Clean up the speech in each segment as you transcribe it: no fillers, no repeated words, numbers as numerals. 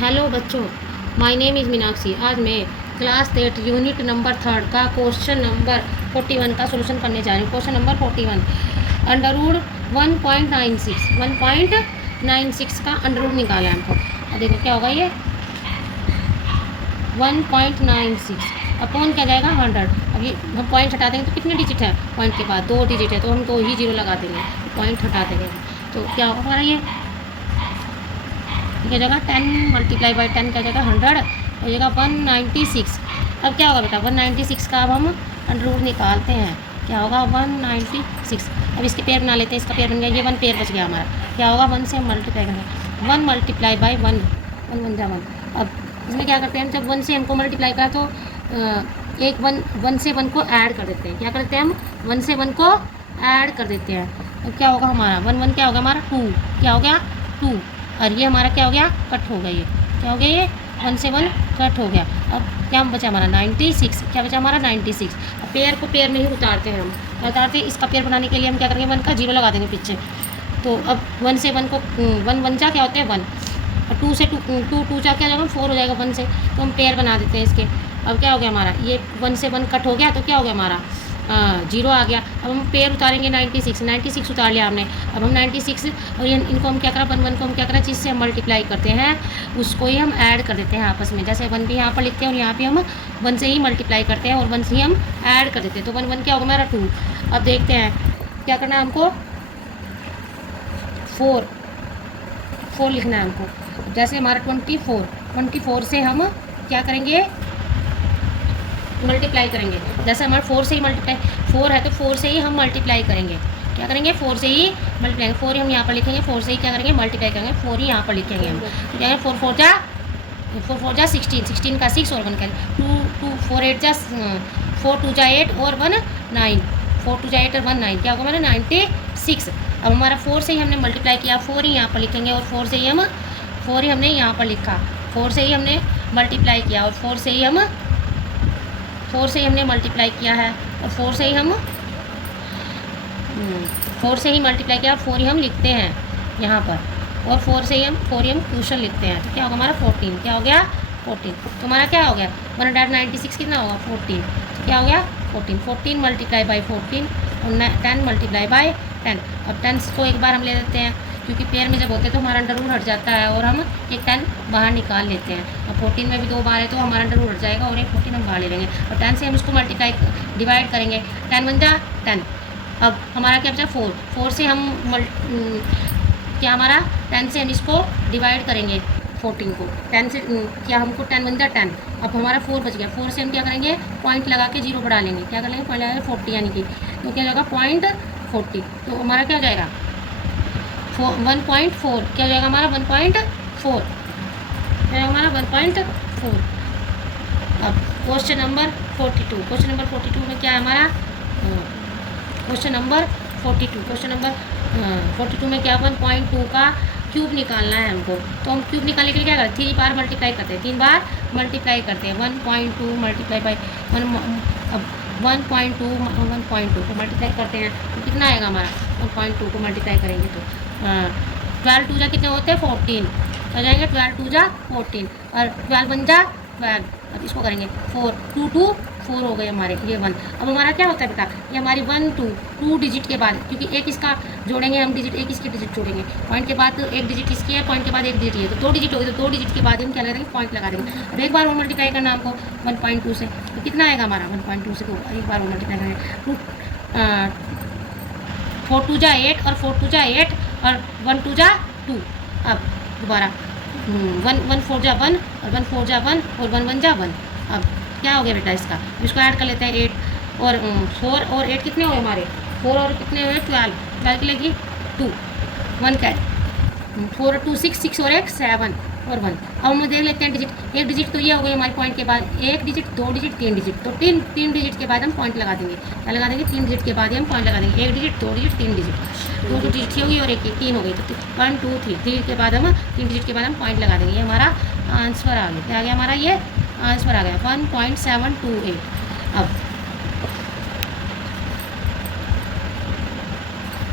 Hello बच्चों, my name is Meenakshi. आज मैं क्लास 8 यूनिट नंबर 3 का क्वेश्चन नंबर 41 का सोल्यूशन करने जा रही हूँ। क्वेश्चन नंबर 41, अंडर रूट 1.96 का अंडर रूट निकाला है हमको। अब देखो क्या होगा ये 1.96 अपॉन क्या जाएगा 100। अब ये हम पॉइंट हटा देंगे तो कितने डिजिट है, पॉइंट के बाद 2 डिजिट है तो हम 2 ही जीरो लगा देंगे, पॉइंट हटा देंगे तो क्या होगा हमारा ये क्या जगह 10 मल्टीप्लाई बाई 10 क्या जगह 100 हो जाएगा 196। अब क्या होगा बेटा 196 का अब हम अंडर रूट निकालते हैं, क्या होगा 196। अब इसके पेयर बना लेते हैं, इसका पेयर बन गया, ये 1 पेयर बच गया हमारा, क्या होगा 1 से हम मल्टीप्लाई करेंगे 1 मल्टीप्लाई बाई 1 1 जा 1। अब इसमें क्या करते हैं, जब 1 से हमको मल्टीप्लाई करा तो एक 1 से 1 को ऐड कर देते हैं। क्या करते हैं हम 1 से 1 को ऐड कर देते हैं। अब क्या होगा हमारा 1 क्या होगा हमारा 2, क्या हो गया 2, और ये हमारा क्या हो गया कट हो गया, ये क्या हो गया ये 1 से 1 कट हो गया। अब क्या बचा हमारा 96, क्या बचा हमारा 96। अब पेयर को पेयर में ही उतारते हैं हम, उतारते हैं इसका पेयर बनाने के लिए हम क्या करेंगे 1 का जीरो लगा देंगे पीछे। तो अब 1 से 1 को 1 जा क्या होते हैं 1, और 2 से 2 जा क्या हो जाएगा 4 हो जाएगा 1 से, तो हम पेयर बना देते हैं इसके। अब क्या हो गया हमारा ये 1 से 1 कट हो गया तो क्या हो गया हमारा जीरो आ गया। अब हम पेयर उतारेंगे 96 उतार लिया हमने। अब हम 96 और ये इनको हम क्या करा 1 को हम क्या करा जिससे हम मल्टीप्लाई करते हैं उसको ही हम ऐड कर देते हैं आपस में। जैसे 1 भी यहाँ पर लिखते हैं और यहाँ पे हम 1 से ही मल्टीप्लाई करते हैं और 1 से ही हम ऐड कर देते हैं, तो 1 क्या होगा हमारा 2। अब देखते हैं क्या करना है हमको 4 लिखना है हमको। जैसे हमारा 24 से हम क्या करेंगे मल्टीप्लाई करेंगे। जैसे हमारा 4 से ही मल्टीप्लाई 4 है तो 4 से ही हम मल्टीप्लाई करेंगे, क्या करेंगे 4 से ही मल्टीप्लाई, 4 ही हम यहाँ पर लिखेंगे, 4 से ही क्या करेंगे मल्टीप्लाई करेंगे, 4 ही यहाँ पर लिखेंगे हम। तो क्या करेंगे 4 4 जा 16 का 6 और 1 का 2 4 8 जा 4 2 जा 8 और 1 9, 4 2 जा 8 और 1 9, क्या होगा हमारा 96। अब हमारा 4 से ही हमने मल्टीप्लाई किया, 4 ही यहाँ पर लिखेंगे और 4 से ही हमने यहाँ पर लिखा, 4 से ही हमने मल्टीप्लाई किया और 4 से ही हमने मल्टीप्लाई किया है और 4 से ही मल्टीप्लाई किया और 4 ही हम लिखते हैं यहाँ पर, और 4 से ही हम क्वेश्चन लिखते हैं। तो क्या होगा हमारा 14, क्या हो गया 14। तो हमारा क्या हो गया 196 कितना होगा 14, तो क्या हो गया 14 मल्टीप्लाई बाई 14 और 10 मल्टीप्लाई बाई 10। अब 10 को एक बार हम ले लेते हैं क्योंकि पेयर में जब होते हैं तो हमारा अंडर रूट हट जाता है और हम एक 10 बाहर निकाल लेते हैं। अब 14 में भी 2 बार है तो हमारा अंडर रूट हट जाएगा और एक 14 हम बाहर ले लेंगे और 10 से हम इसको मल्टीप्लाई डिवाइड करेंगे, 10 बन जा 10। अब हमारा क्या बचा 4 से हम क्या हमारा 10 से हम इसको डिवाइड करेंगे 14 को, 10 से क्या हमको 10 बन जा 10। अब हमारा 4 बच गया, 4 से हम क्या करेंगे पॉइंट लगा के जीरो बढ़ा लेंगे, क्या कर लेंगे पॉइंट लगा के 40 यानी कि, तो क्या जाएगा पॉइंट 40। तो हमारा क्या हो जाएगा 1.4, क्या हो जाएगा हमारा 1.4, क्या जाएगा हमारा 1.4। अब क्वेश्चन नंबर 42 में क्या है हमारा क्वेश्चन नंबर 42 में क्या 1.2 का क्यूब निकालना है हमको। तो हम क्यूब निकालने के लिए क्या करते हैं 3 बार मल्टीप्लाई करते हैं, 3 बार मल्टीप्लाई करते हैं 1.2 मल्टीप्लाई बाई 1। अब 1.2 को मल्टीप्लाई करते हैं तो कितना आएगा हमारा 1.2 को मल्टीप्लाई करेंगे तो 12 2 जा कितने होते हैं 14, तो जाएंगे 12 2 जा 14 और 12 1 जा 12। अब इसको करेंगे 4 2 2 4 हो गए हमारे ये 1। अब हमारा क्या होता है बेटा ये हमारी 1 2 डिजिट के बाद, क्योंकि एक इसका जोड़ेंगे हम डिजिट, एक इसकी डिजिट जोड़ेंगे, पॉइंट के बाद एक डिजिट इसकी है, पॉइंट के बाद एक डिजिट ये, तो 2 डिजिट हो गई, तो 2 डिजिट के बाद हम क्या करेंगे पॉइंट लगा देंगे। अब एक बार और मल्टीप्लाई करना हमको 1.2 से, तो कितना आएगा हमारा 1.2 से, तो एक बार और मल्टीप्लाई करेंगे 4 2 जा 8 और 4 2 जा 8 और 1 2 जा 2। अब दोबारा 1 4 जा 1 और 1 4 जा 1 और 1 1 जा 1। अब क्या हो गया बेटा इसको ऐड कर लेते हैं 8 और 4 और 8 कितने हुए हमारे 4 और कितने हुए 12 की लगी 2 1 का 4 और 2 6 और 1 7 और 1। अब हम देख लेते हैं डिजिट, एक डिजिट तो ये हो गई हमारे पॉइंट के बाद, एक डिजिट 2 डिजिट 3 डिजिट, तो तीन डिजिट के बाद हम पॉइंट लगा देंगे, क्या लगा देंगे 3 डिजिट के बाद ही हम पॉइंट लगा देंगे, एक डिजिट 2 डिजिट 3 डिजिट, 2 डिजिट होगी और एक 3 हो गई, तो 1 2 3 के बाद हम 3 डिजिट के बाद हम पॉइंट लगा देंगे। ये हमारा आंसर आ गया, क्या आ गया हमारा ये आंसर आ गया 1.728।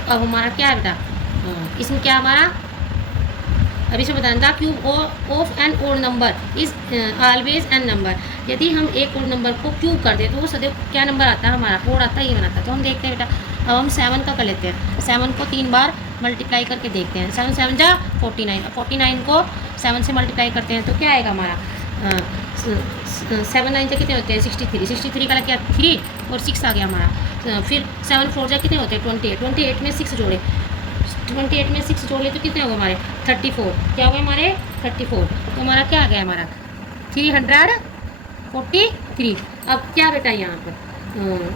अब हमारा क्या है बेटा इसमें क्या हमारा अभी इसमें बताना the cube of an odd number is always an number. यदि हम एक ओड नंबर को क्यूब कर दें तो वो सदैव क्या नंबर आता है हमारा, ओड आता है, इवन आता है। तो हम देखते हैं बेटा, अब हम 7 का कर लेते हैं। 7 को 3 बार मल्टीप्लाई करके देखते हैं। 7 7 जा 49, 49 को 7 से मल्टीप्लाई करते हैं तो क्या आएगा हमारा, 7 9 से कितने होते हैं 63, 63 का क्या 3 और 6 आ गया हमारा। फिर 7 4 जा कितने होते हैं 28, 28 में 6 जोड़े, 28 में 6 जोड़े तो कितने हो गए हमारे 34, क्या हो गए हमारे 34। तो हमारा क्या आ गया हमारा 343। अब क्या बेटा यहाँ पर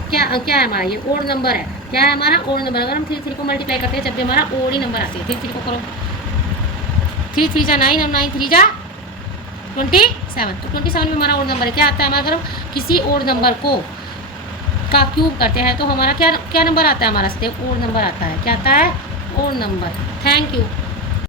क्या क्या है हमारा, ये ओड नंबर है, क्या है हमारा ओड नंबर। अगर हम 3 को मल्टीप्लाई करते हैं जब भी हमारा ओड ही नंबर आते हैं। 3 को करो, 3 3 जा 9 और 9 3 जा 27। तो 27 में हमारा ओड नंबर है, क्या आता है हमारा, अगर हम किसी ओड नंबर को का क्यूब करते हैं तो हमारा क्या क्या नंबर आता है हमारा, ओड नंबर आता है, क्या आता है ओड नंबर। Thank you.